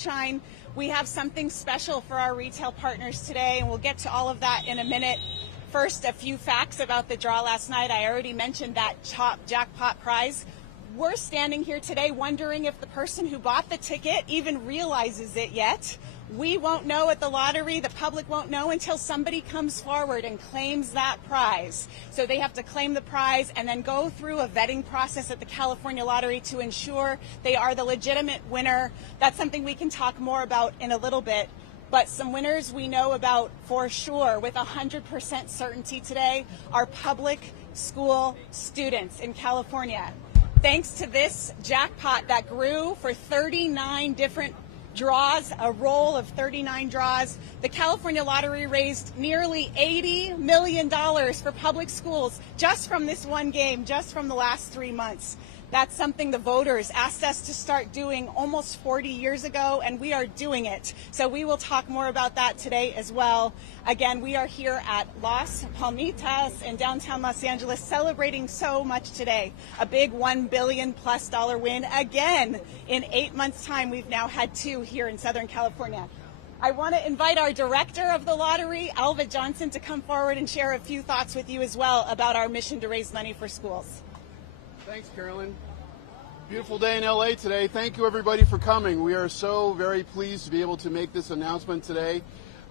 sunshine. We have something special for our retail partners today, and we'll get to all of that in a minute. First, a few facts about the draw last night. I already mentioned that top jackpot prize. We're standing here today wondering if the person who bought the ticket even realizes it yet. We won't know at the lottery, the public won't know until somebody comes forward and claims that prize. So they have to claim the prize and then go through a vetting process at the California Lottery to ensure they are the legitimate winner. That's something we can talk more about in a little bit. But some winners we know about for sure with 100% certainty today are public school students in California. Thanks to this jackpot that grew for 39 different draws, a roll of 39 draws, the California Lottery raised nearly $80 million for public schools just from this one game, just from the last 3 months. That's something the voters asked us to start doing almost 40 years ago, and we are doing it. So we will talk more about that today as well. Again, we are here at Las Palmitas in downtown Los Angeles celebrating so much today. A big $1 billion+ win again. In 8 months' time, we've now had 2 here in Southern California. I want to invite our director of the lottery, Alva Johnson, to come forward and share a few thoughts with you as well about our mission to raise money for schools. Thanks, Carolyn. Beautiful day in LA today. Thank you, everybody, for coming. We are so very pleased to be able to make this announcement today.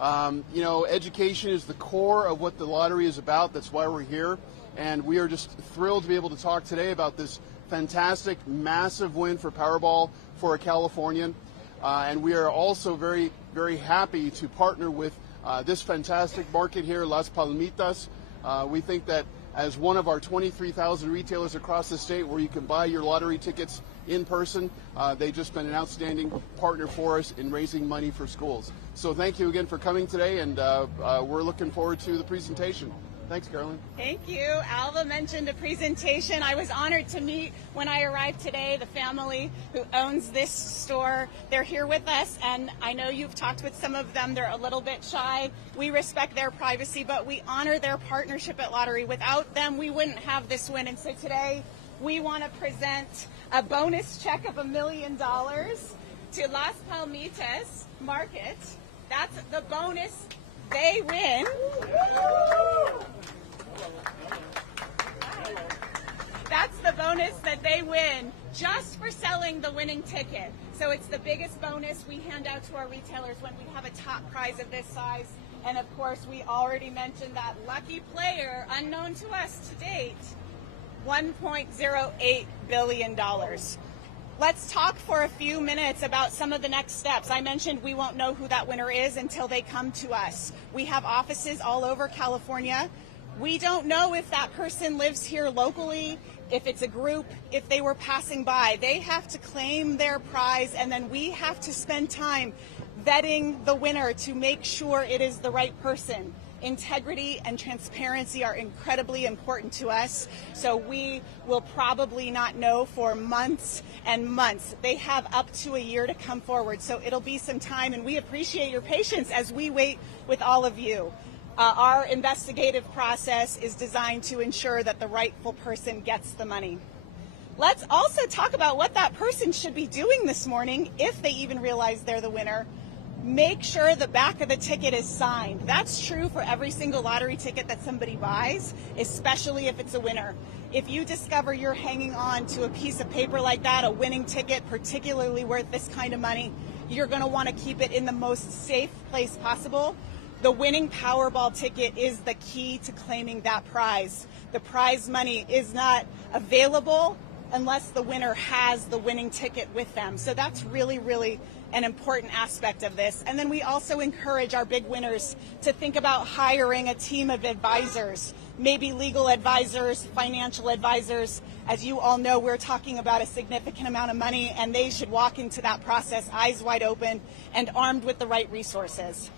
Education is the core of what the lottery is about. That's why we're here. And we are just thrilled to be able to talk today about this fantastic, massive win for Powerball for a Californian. And we are also very, very happy to partner with this fantastic market here, Las Palmitas. We think that as one of our 23,000 retailers across the state where you can buy your lottery tickets in person, they've just been an outstanding partner for us in raising money for schools. So thank you again for coming today, and we're looking forward to the presentation. Thanks, Carolyn. Thank you. Alva mentioned a presentation. I was honored to meet when I arrived today the family who owns this store. They're here with us, and I know you've talked with some of them. They're a little bit shy. We respect their privacy, but we honor their partnership at Lottery. Without them, we wouldn't have this win. And so today, we want to present a bonus check of $1 million to Las Palmitas Market. That's the bonus they win. That's the bonus that they win just for selling the winning ticket. So it's the biggest bonus we hand out to our retailers when we have a top prize of this size. And of course, we already mentioned that lucky player, unknown to us to date, $1.08 billion. Let's talk for a few minutes about some of the next steps. I mentioned we won't know who that winner is until they come to us. We have offices all over California. We don't know if that person lives here locally, if it's a group, if they were passing by. They have to claim their prize, and then we have to spend time vetting the winner to make sure it is the right person. Integrity and transparency are incredibly important to us, so we will probably not know for months and months. They have up to a year to come forward, so it'll be some time, and we appreciate your patience as we wait with all of you. Our investigative process is designed to ensure that the rightful person gets the money. Let's also talk about what that person should be doing this morning if they even realize they're the winner. Make sure the back of the ticket is signed. That's true for every single lottery ticket that somebody buys, especially if it's a winner. If you discover you're hanging on to a piece of paper like that, a winning ticket, particularly worth this kind of money, you're going to want to keep it in the most safe place possible. The winning Powerball ticket is the key to claiming that prize. The prize money is not available unless the winner has the winning ticket with them. So that's really, really an important aspect of this. And then we also encourage our big winners to think about hiring a team of advisors, maybe legal advisors, financial advisors. As you all know, we're talking about a significant amount of money, and they should walk into that process eyes wide open and armed with the right resources.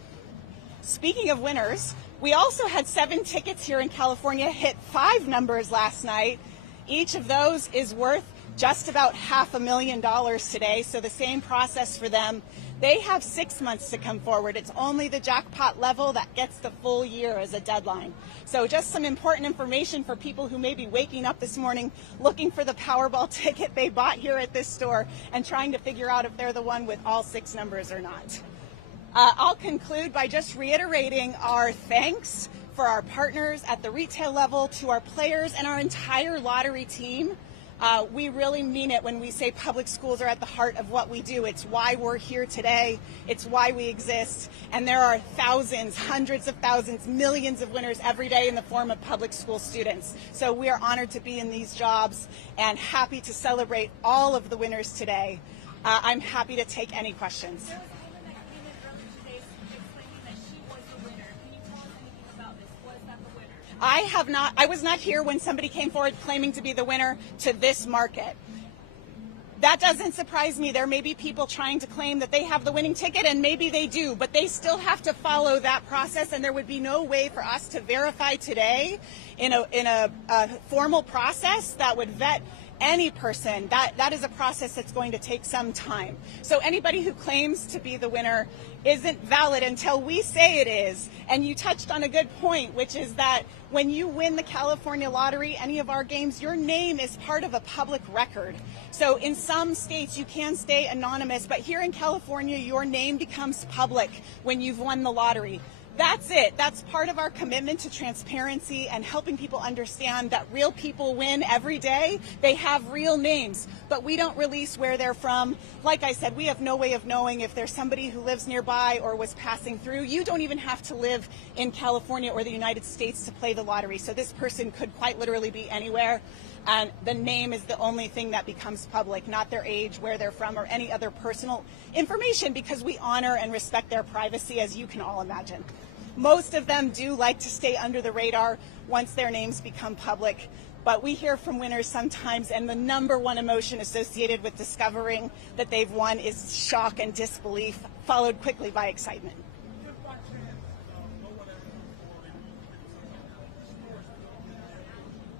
Speaking of winners, we also had 7 tickets here in California hit 5 numbers last night. Each of those is worth just about $500,000 today, so the same process for them. They have 6 months to come forward. It's only the jackpot level that gets the full year as a deadline. So just some important information for people who may be waking up this morning looking for the Powerball ticket they bought here at this store and trying to figure out if they're the one with all 6 numbers or not. I'll conclude by just reiterating our thanks for our partners at the retail level, to our players and our entire lottery team. We really mean it when we say public schools are at the heart of what we do. It's why we're here today. It's why we exist. And there are thousands, hundreds of thousands, millions of winners every day in the form of public school students. So we are honored to be in these jobs and happy to celebrate all of the winners today. I'm happy to take any questions. I was not here when somebody came forward claiming to be the winner to this market. That doesn't surprise me. There may be people trying to claim that they have the winning ticket, and maybe they do, but they still have to follow that process, and there would be no way for us to verify today in a formal process that would vet any person. That is a process that's going to take some time. So anybody who claims to be the winner isn't valid until we say it is. And you touched on a good point, which is that when you win the California lottery, any of our games, your name is part of a public record. So in some states you can stay anonymous, but here in California your name becomes public when you've won the lottery. That's it. That's part of our commitment to transparency and helping people understand that real people win every day. They have real names, but we don't release where they're from. Like I said, we have no way of knowing if there's somebody who lives nearby or was passing through. You don't even have to live in California or the United States to play the lottery. So this person could quite literally be anywhere. And the name is the only thing that becomes public, not their age, where they're from, or any other personal information, because we honor and respect their privacy, as you can all imagine. Most of them do like to stay under the radar once their names become public, but we hear from winners sometimes, and the number one emotion associated with discovering that they've won is shock and disbelief, followed quickly by excitement.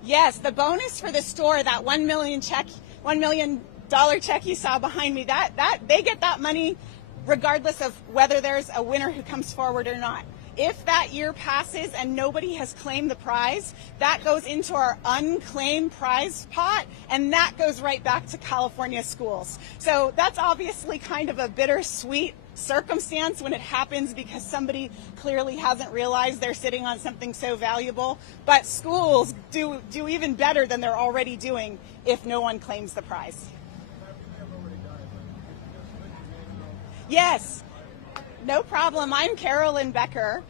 Yes, the bonus for the store, that $1 million check you saw behind me, that they get that money regardless of whether there's a winner who comes forward or not. If that year passes and nobody has claimed the prize, that goes into our unclaimed prize pot, and that goes right back to California schools. So that's obviously kind of a bittersweet circumstance when it happens, because somebody clearly hasn't realized they're sitting on something so valuable. But schools do even better than they're already doing if no one claims the prize. Yes, no problem. I'm Carolyn Becker.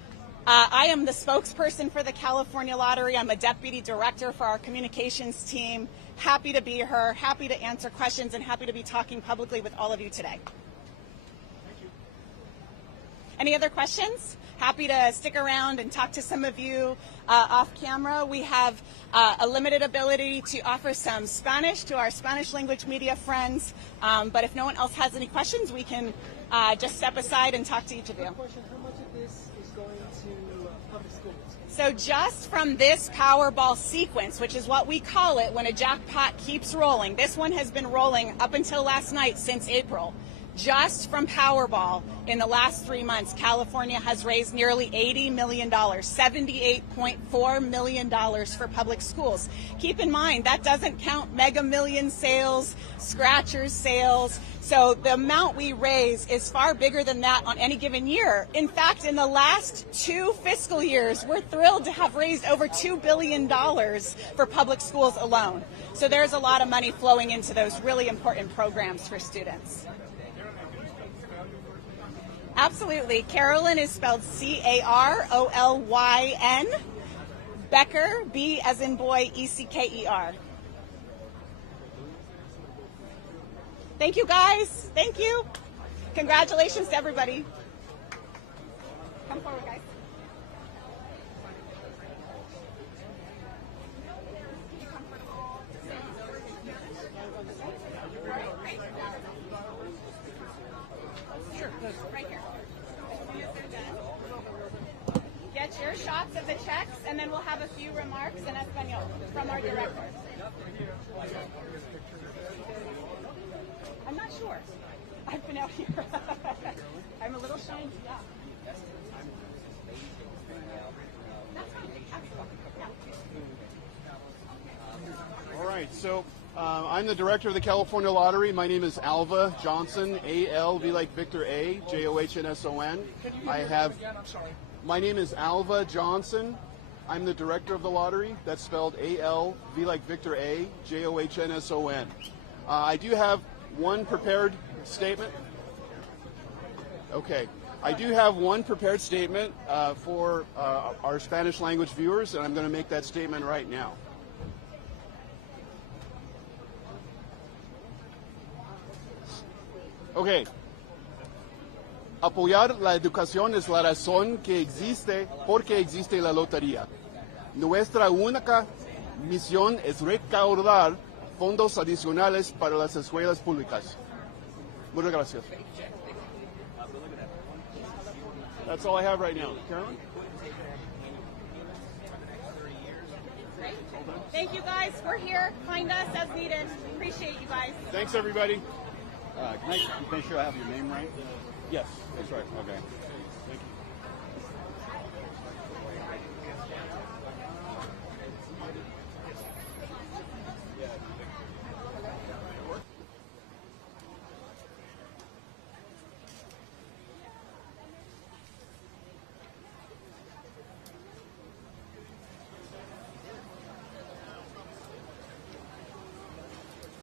I am the spokesperson for the California Lottery. I'm a deputy director for our communications team. Happy to be here, happy to answer questions, and happy to be talking publicly with all of you today. Any other questions? Happy to stick around and talk to some of you off camera. We have a limited ability to offer some Spanish to our Spanish language media friends, but if no one else has any questions, we can just step aside and talk to each of you. Question, how much of this is going to public schools? So just from this Powerball sequence, which is what we call it when a jackpot keeps rolling, this one has been rolling up until last night since April. Just from Powerball, in the last 3 months, California has raised nearly $80 million, $78.4 million for public schools. Keep in mind, that doesn't count Mega Millions sales, Scratchers sales. So the amount we raise is far bigger than that on any given year. In fact, in the last 2 fiscal years, we're thrilled to have raised over $2 billion for public schools alone. So there's a lot of money flowing into those really important programs for students. Absolutely. Carolyn is spelled C-A-R-O-L-Y-N. Becker, B as in boy, E-C-K-E-R. Thank you, guys. Thank you. Congratulations to everybody. Come forward, guys. Right here. Get your shots of the checks, and then we'll have a few remarks in Espanol from our director. I'm not sure. I've been out here. I'm the director of the California Lottery. My name is Alva Johnson, A-L-V like Victor A, J-O-H-N-S-O-N. Can you repeat that again? I'm sorry. My name is Alva Johnson. I'm the director of the lottery. That's spelled A-L-V like Victor A, J-O-H-N-S-O-N. I do have one prepared statement. Okay. I do have one prepared statement for our Spanish language viewers, and I'm going to make that statement right now. Okay. Apoyar la educación es la razón que existe porque existe la lotería. Nuestra única misión es recaudar fondos adicionales para las escuelas públicas. Muchas gracias. That's all I have right now. Carolyn? Thank you guys. We're here. Find us as needed. Appreciate you guys. Thanks, everybody. Can I make sure I have your name right? Yes, that's right. Okay. Thank you.